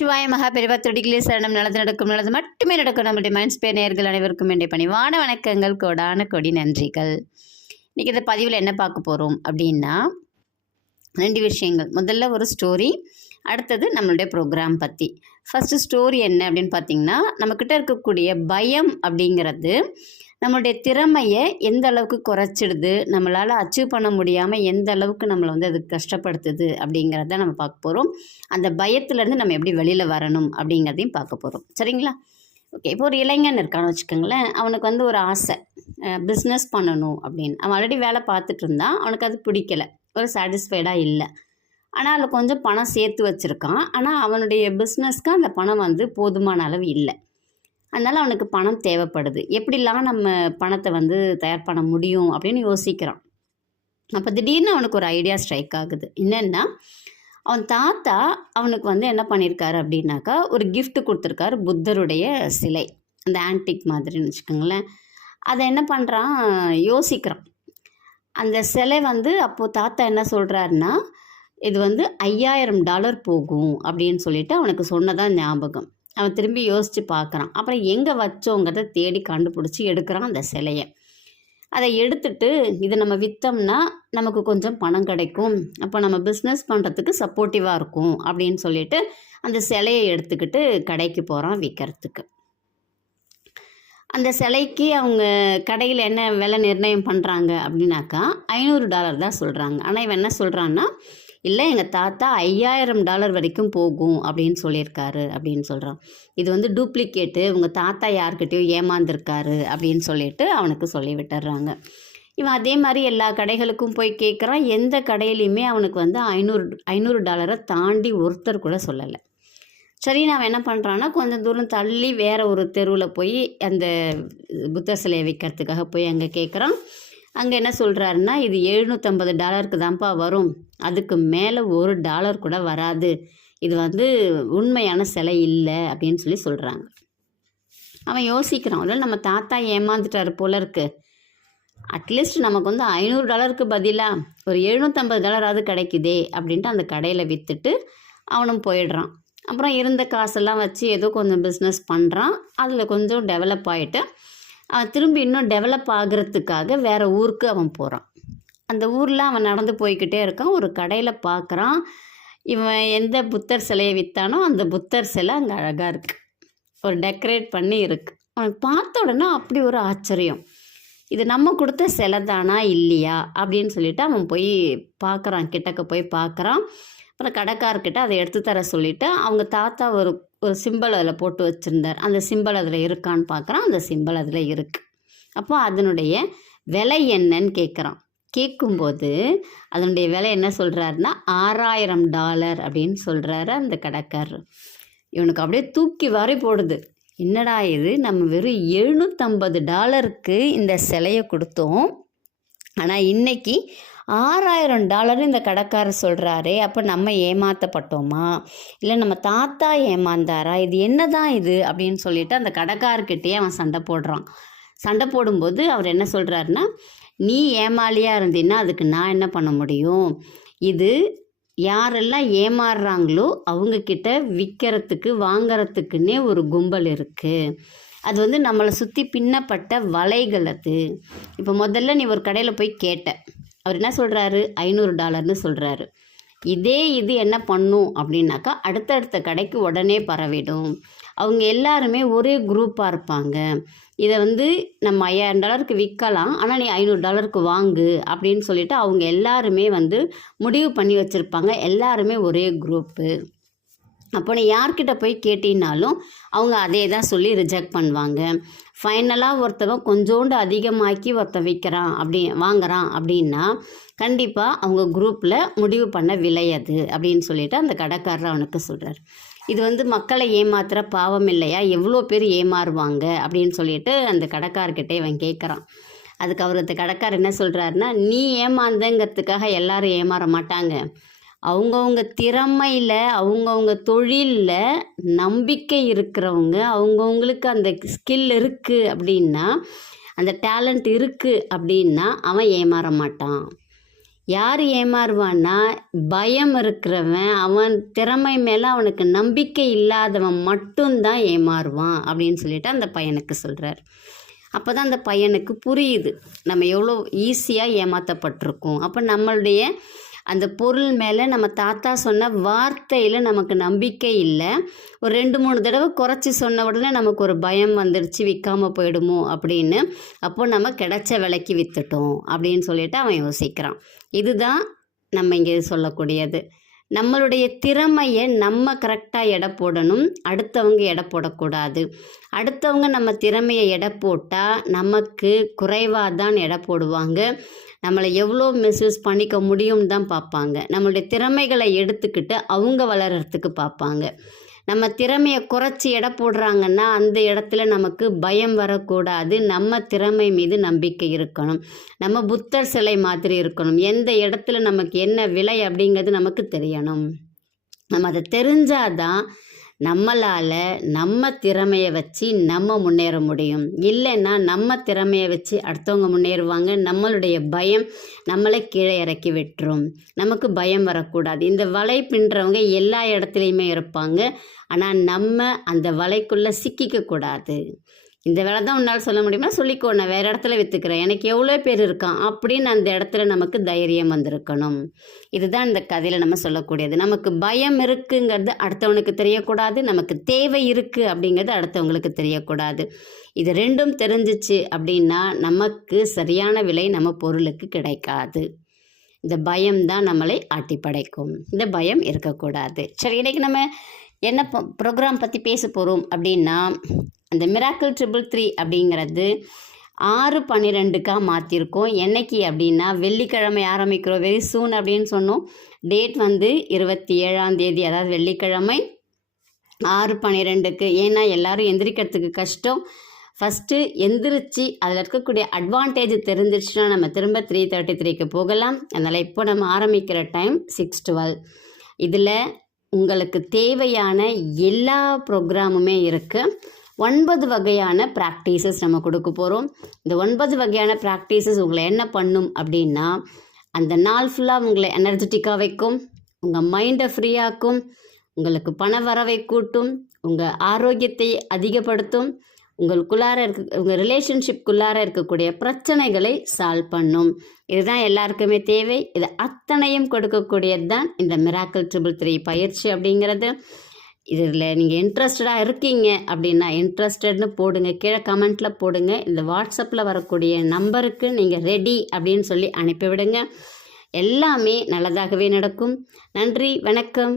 சிவாய மகா பெருவா தொடிகளே சரணம் நல்லது நடக்கும் நல்லது மட்டுமே நடக்கும். நம்முடைய மைண்ட்ஸ் பே நேர்கள் அனைவருக்கும் என்னுடைய பணிவான வணக்கங்கள். கொடான கொடி நன்றிகள். இன்றைக்கி இந்த பதிவில் என்ன பார்க்க போகிறோம் அப்படின்னா ரெண்டு விஷயங்கள். முதல்ல ஒரு ஸ்டோரி அடுத்தது நம்மளுடைய ப்ரோக்ராம் பற்றி ஃபஸ்ட்டு ஸ்டோரி என்ன அப்படின்னு பார்த்தீங்கன்னா நம்மக்கிட்ட இருக்கக்கூடிய பயம் அப்படிங்கிறது நம்மளுடைய திறமையை எந்த அளவுக்கு குறைச்சிடுது நம்மளால் அச்சீவ் பண்ண முடியாமல் எந்த அளவுக்கு நம்மளை வந்து அது கஷ்டப்படுத்துது அப்படிங்கிறத நம்ம பார்க்க போகிறோம் அந்த பயத்துலேருந்து நம்ம எப்படி வெளியில் வரணும் அப்படிங்கிறதையும் பார்க்க போகிறோம் சரிங்களா? ஓகே இப்போ ஒரு இளைஞன் இருக்கான்னு வச்சுக்கோங்களேன். அவனுக்கு வந்து ஒரு ஆசை. பிஸ்னஸ் பண்ணணும் அப்படின்னு. அவன் ஆல்ரெடி வேலை பார்த்துட்டு இருந்தான். அவனுக்கு அது பிடிக்கல. ஒரு சாட்டிஸ்ஃபைடாக இல்லை. ஆனால் அதில் கொஞ்சம் பணம் சேர்த்து வச்சுருக்கான். ஆனால் அவனுடைய பிஸ்னஸ்க்கு அந்த பணம் வந்து போதுமான அளவு இல்லை. அதனால் அவனுக்கு பணம் தேவைப்படுது. எப்படிலாம் நம்ம பணத்தை வந்து தயார் பண்ண முடியும் அப்படின்னு யோசிக்கிறான். அப்போ திடீர்னு அவனுக்கு ஒரு ஐடியா ஸ்ட்ரைக் ஆகுது. என்னென்னா அவன் தாத்தா அவனுக்கு வந்து என்ன பண்ணியிருக்காரு அப்படின்னாக்கா ஒரு கிஃப்ட்டு கொடுத்துருக்காரு புத்தருடைய சிலை. அந்த ஆன்டிக் மாதிரின்னு வச்சுக்கோங்களேன். அதை என்ன பண்ணுறான் யோசிக்கிறான். அந்த சிலை வந்து அப்போது தாத்தா என்ன சொல்கிறாருன்னா இது வந்து ஐயாயிரம் டாலர் போகும் அப்படின்னு சொல்லிட்டு அவனுக்கு சொன்னதான் ஞாபகம். அவன் திரும்பி யோசித்து பார்க்குறான் அப்புறம் எங்கே வச்சோங்கிறத தேடி கண்டுபிடிச்சி எடுக்கிறான் அந்த சிலையை. அதை எடுத்துட்டு இதை நம்ம விற்றோம்னா நமக்கு கொஞ்சம் பணம் கிடைக்கும். அப்போ நம்ம பிஸ்னஸ் பண்ணுறதுக்கு சப்போர்ட்டிவாக இருக்கும் அப்படின்னு சொல்லிட்டு அந்த சிலையை எடுத்துக்கிட்டு கடைக்கு போகிறான் விற்கிறதுக்கு அந்த சிலைக்கு அவங்க கடையில் என்ன விலை நிர்ணயம் பண்ணுறாங்க அப்படின்னாக்கா ஐநூறு டாலர் தான் சொல்கிறாங்க ஆனால் இவன் என்ன சொல்கிறான்னா இல்லை எங்கள் தாத்தா ஐயாயிரம் டாலர் வரைக்கும் போகும் அப்படின்னு சொல்லியிருக்காரு அப்படின்னு சொல்கிறான் இது வந்து டூப்ளிகேட்டு உங்கள் தாத்தா யார்கிட்டயோ ஏமாந்துருக்காரு அப்படின்னு சொல்லிட்டு அவனுக்கு சொல்லி விட்டுறாங்க. இவன் அதே மாதிரி எல்லா கடைகளுக்கும் போய் கேட்குறான் எந்த கடையிலையுமே அவனுக்கு வந்து ஐநூறு ஐநூறு டாலரை தாண்டி ஒருத்தர் கூட சொல்லலை. சரி நான் என்ன பண்ணுறான்னா கொஞ்சம் தூரம் தள்ளி வேற ஒரு தெருவில் போய் அந்த புத்தர் சிலையை வைக்கிறதுக்காக போய் அங்கே கேட்குறான் அங்கே என்ன சொல்கிறாருன்னா இது எழுநூற்றம்பது டாலருக்கு தான்ப்பா வரும். அதுக்கு மேலே ஒரு டாலர் கூட வராது. இது வந்து உண்மையான சிலை இல்லை அப்படின்னு சொல்லி சொல்கிறாங்க அவன் யோசிக்கிறான் இல்லை நம்ம தாத்தா ஏமாந்துட்டாரு போல இருக்கு. அட்லீஸ்ட் நமக்கு வந்து ஐநூறு டாலருக்கு பதிலாக ஒரு எழுநூற்றம்பது டாலராவது கிடைக்குதே அப்படின்ட்டு அந்த கடையில் விற்றுட்டு அவனும் போயிடுறான். அப்புறம் இருந்த காசெல்லாம் வச்சு ஏதோ கொஞ்சம் பிஸ்னஸ் பண்ணுறான் அதில் கொஞ்சம் டெவலப் ஆகிட்டு அவன் திரும்பி இன்னும் டெவலப் ஆகிறதுக்காக வேறு ஊருக்கு அவன் போகிறான் அந்த ஊரில் அவன் நடந்து போய்கிட்டே இருக்கான். ஒரு கடையில் பார்க்குறான் இவன் எந்த புத்தர் சிலையை விற்றானோ அந்த புத்தர் சிலை அங்கே அழகாக இருக்குது ஒரு டெக்கரேட் பண்ணி இருக்குது அவன் பார்த்த உடனே அப்படி ஒரு ஆச்சரியம். இது நம்ம கொடுத்த சிலை தானா இல்லையா? அப்படின்னு சொல்லிட்டு அவன் போய் பார்க்குறான் கிட்டக்க போய் பார்க்குறான் அப்புறம் கடைக்காரர்கிட்ட அதை எடுத்து தர சொல்லிவிட்டு அவங்க தாத்தா ஒரு ஒரு சிம்பிள் அதில் போட்டு வச்சுருந்தார். அந்த சிம்பிள் அதில் இருக்கான்னு பார்க்குறான் அந்த சிம்பிள் அதில் இருக்குது அப்போ அதனுடைய விலை என்னன்னு கேட்குறான் கேட்கும்போது அதனுடைய விலை என்ன சொல்கிறாருன்னா ஆறாயிரம் டாலர் அப்படின்னு சொல்கிறாரு அந்த கடைக்காரர். இவனுக்கு அப்படியே தூக்கி வாரி போடுது. என்னடா இது? நம்ம வெறும் எழுநூற்றம்பது டாலருக்கு இந்த சிலையை கொடுத்தோம். ஆனால் இன்னைக்கு ஆறாயிரம் டாலர் இந்த கடைக்காரர் சொல்கிறாரே அப்போ நம்ம ஏமாற்றப்பட்டோமா இல்லை நம்ம தாத்தா ஏமாந்தாரா? இது என்னதான் இது? அப்படின்னு சொல்லிட்டு அந்த கடைக்காரர்கிட்டயே அவன் சண்டை போடுறான். சண்டை போடும்போது அவர் என்ன சொல்கிறாருன்னா நீ ஏமாலியாக இருந்தீன்னா அதுக்கு நான் என்ன பண்ண முடியும்? இது யாரெல்லாம் ஏமாறுறாங்களோ அவங்கக்கிட்ட விற்கிறதுக்கு வாங்கிறதுக்குன்னே ஒரு கும்பல் இருக்குது அது வந்து நம்மளை சுற்றி பின்னப்பட்ட வலைகள் அது. இப்போ முதல்ல நீ ஒரு கடையில் போய் கேட்ட. அவர் என்ன சொல்கிறாரு ஐநூறு டாலர்னு சொல்கிறாரு இதே இது என்ன பண்ணும் அப்படின்னாக்கா அடுத்தடுத்த கடைக்கு உடனே பரவிடும். அவங்க எல்லாருமே ஒரே குரூப்பாக இருப்பாங்க. இதை வந்து நம்ம ஐயாயிரம் டாலருக்கு விற்கலாம். ஆனால் நீ ஐநூறு டாலருக்கு வாங்கு அப்படின்னு சொல்லிட்டு அவங்க எல்லாருமே வந்து முடிவு பண்ணி வச்சுருப்பாங்க. எல்லாருமே ஒரே குரூப்பு அப்போ நீ யார்கிட்ட போய் கேட்டினாலும் அவங்க அதே தான் சொல்லி ரிஜெக்ட் பண்ணுவாங்க. ஃபைனலாக ஒருத்தவன் கொஞ்சோண்டு அதிகமாக்கி ஒருத்த விற்கிறான் அப்படி வாங்குறான் அப்படின்னா கண்டிப்பாக அவங்க குரூப்பில் முடிவு பண்ண விளையாது அப்படின்னு சொல்லிட்டு அந்த கடைக்காரர் அவனுக்கு சொல்கிறார் இது வந்து மக்களை ஏமாத்துகிற பாவம் இல்லையா? எவ்வளோ பேர் ஏமாறுவாங்க? அப்படின்னு சொல்லிட்டு அந்த கடைக்காரர்கிட்ட இவன் கேட்குறான் அதுக்கு அவர் அந்த கடைக்காரர் என்ன சொல்கிறாருன்னா நீ ஏமாந்தங்கிறதுக்காக எல்லாரும் ஏமாற மாட்டாங்க. அவங்கவுங்க திறமையில் அவங்கவுங்க தொழிலில் நம்பிக்கை இருக்கிறவங்க அவங்கவுங்களுக்கு அந்த ஸ்கில் இருக்குது அப்படின்னா அந்த டேலண்ட் இருக்குது அப்படின்னா அவன் ஏமாற மாட்டான். யார் ஏமாறுவான்னா பயம் இருக்கிறவன் அவன் திறமை மேலே அவனுக்கு நம்பிக்கை இல்லாதவன் மட்டும்தான் ஏமாறுவான் அப்படின்னு சொல்லிட்டு அந்த பையனுக்கு சொல்கிறார் அப்போ தான் அந்த பையனுக்கு புரியுது. நம்ம எவ்வளோ ஈஸியாக ஏமாற்றப்பட்டிருக்கோம் அப்போ நம்மளுடைய அந்த பொருள் மேலே நம்ம தாத்தா சொன்ன வார்த்தையில் நமக்கு நம்பிக்கை இல்லை. ஒரு ரெண்டு மூணு தடவை குறைச்சி சொன்ன உடனே நமக்கு ஒரு பயம் வந்துடுச்சு விற்காமல் போயிடுமோ அப்படின்னு. அப்போ நம்ம கிடைச்ச விலைக்கு விற்றுட்டோம் அப்படின்னு சொல்லிட்டு அவன் யோசிக்கிறான். இதுதான் நம்ம இங்கே சொல்லக்கூடியது. நம்மளுடைய திறமையை நம்ம கரெக்டாக எடை போடணும் அடுத்தவங்க எடை போடக்கூடாது. அடுத்தவங்க நம்ம திறமையை எடை போட்டால் நமக்கு குறைவாக தான் எடை போடுவாங்க. நம்மளை எவ்வளோ மிஸ்யூஸ் பண்ணிக்க முடியும்னு தான் பார்ப்பாங்க. நம்மளுடைய திறமைகளை எடுத்துக்கிட்டு அவங்க வளர்கிறதுக்கு பார்ப்பாங்க. நம்ம திறமையை குறைச்சி எடை போடுறாங்கன்னா அந்த இடத்துல நமக்கு பயம் வரக்கூடாது. நம்ம திறமை மீது நம்பிக்கை இருக்கணும். நம்ம புத்தர் சிலை மாதிரி இருக்கணும். எந்த இடத்துல நமக்கு என்ன விலை அப்படிங்கிறது நமக்கு தெரியணும். நம்ம அதை தெரிஞ்சாதான் நம்மளால் நம்ம திறமையை வச்சு நம்ம முன்னேற முடியும். இல்லைன்னா நம்ம திறமையை வச்சு அடுத்தவங்க முன்னேறுவாங்க. நம்மளுடைய பயம் நம்மளை கீழே இறக்கி விட்டுரும். நமக்கு பயம் வரக்கூடாது. இந்த வலை பின்னுறவங்க எல்லா இடத்துலையுமே இருப்பாங்க. ஆனால் நம்ம அந்த வலைக்குள்ளே சிக்கிக்க கூடாது. இந்த வேலை தான் உன்னால் சொல்ல முடியுமா? சொல்லிக்கோ நான் வேறு இடத்துல விற்றுக்கிறேன் எனக்கு எவ்வளோ பேர் இருக்கான்? அப்படின்னு அந்த இடத்துல நமக்கு தைரியம் வந்திருக்கணும். இதுதான் இந்த கதையில் நம்ம சொல்லக்கூடியது. நமக்கு பயம் இருக்குங்கிறது அடுத்தவனுக்கு தெரியக்கூடாது. நமக்கு தேவை இருக்குது அப்படிங்கிறது அடுத்தவங்களுக்கு தெரியக்கூடாது. இது ரெண்டும் தெரிஞ்சிச்சு அப்படின்னா நமக்கு சரியான விலை நம்ம பொருளுக்கு கிடைக்காது. இந்த பயம் தான் நம்மளை ஆட்டி படைக்கும். இந்த பயம் இருக்கக்கூடாது. சரி இன்றைக்கி நம்ம என்ன ப்ரோக்ராம் பற்றி பேச போகிறோம் அப்படின்னா அந்த மிராக்கிள் ட்ரிபிள் த்ரீ அப்படிங்கிறது ஆறு பன்னிரெண்டுக்காக மாற்றிருக்கோம் என்னைக்கு அப்படின்னா வெள்ளிக்கிழமை ஆரம்பிக்கிறோம். வெரி சூன் அப்படின்னு சொன்னோம். டேட் வந்து இருபத்தி ஏழாம் தேதி அதாவது வெள்ளிக்கிழமை ஆறு பன்னிரெண்டுக்கு. ஏன்னா எல்லோரும் எந்திரிக்கிறதுக்கு கஷ்டம். ஃபஸ்ட்டு எந்திரிச்சு அதில் இருக்கக்கூடிய அட்வான்டேஜ் தெரிஞ்சிச்சுன்னா நம்ம திரும்ப த்ரீ தேர்ட்டி த்ரீக்கு போகலாம். அதனால் இப்போ நம்ம ஆரம்பிக்கிற டைம் சிக்ஸ் டுவெல் இதில் உங்களுக்கு தேவையான எல்லா ப்ரோக்ராமுமே இருக்குது ஒன்பது வகையான ப்ராக்டிசஸ் நம்ம கொடுக்க போகிறோம் இந்த ஒன்பது வகையான ப்ராக்டிசஸ் உங்களை என்ன பண்ணும் அப்படின்னா அந்த நாள் ஃபுல்லாக உங்களை எனர்ஜெட்டிக்காக வைக்கும் உங்கள் மைண்டை ஃப்ரீயாக்கும் உங்களுக்கு பண வரவை கூட்டும் உங்கள் ஆரோக்கியத்தை அதிகப்படுத்தும் உங்களுக்குள்ளார இருக்க உங்கள் ரிலேஷன்ஷிப்குள்ளார இருக்கக்கூடிய பிரச்சனைகளை சால்வ் பண்ணும். இதுதான் எல்லாருக்குமே தேவை. இது அத்தனையும் கொடுக்கக்கூடியது தான் இந்த மிராக்கல் ட்ரிபிள் த்ரீ பயிற்சி அப்படிங்கிறது. இதில் நீங்கள் இன்ட்ரெஸ்டடாக இருக்கீங்க அப்படின்னா இன்ட்ரெஸ்டட்னு போடுங்க. கீழே கமெண்ட்டில் போடுங்க. இந்த வாட்ஸ்அப்பில் வரக்கூடிய நம்பருக்கு நீங்கள் ரெடி அப்படின்னு சொல்லி அனுப்பிவிடுங்க. எல்லாமே நல்லதாகவே நடக்கும். நன்றி வணக்கம்.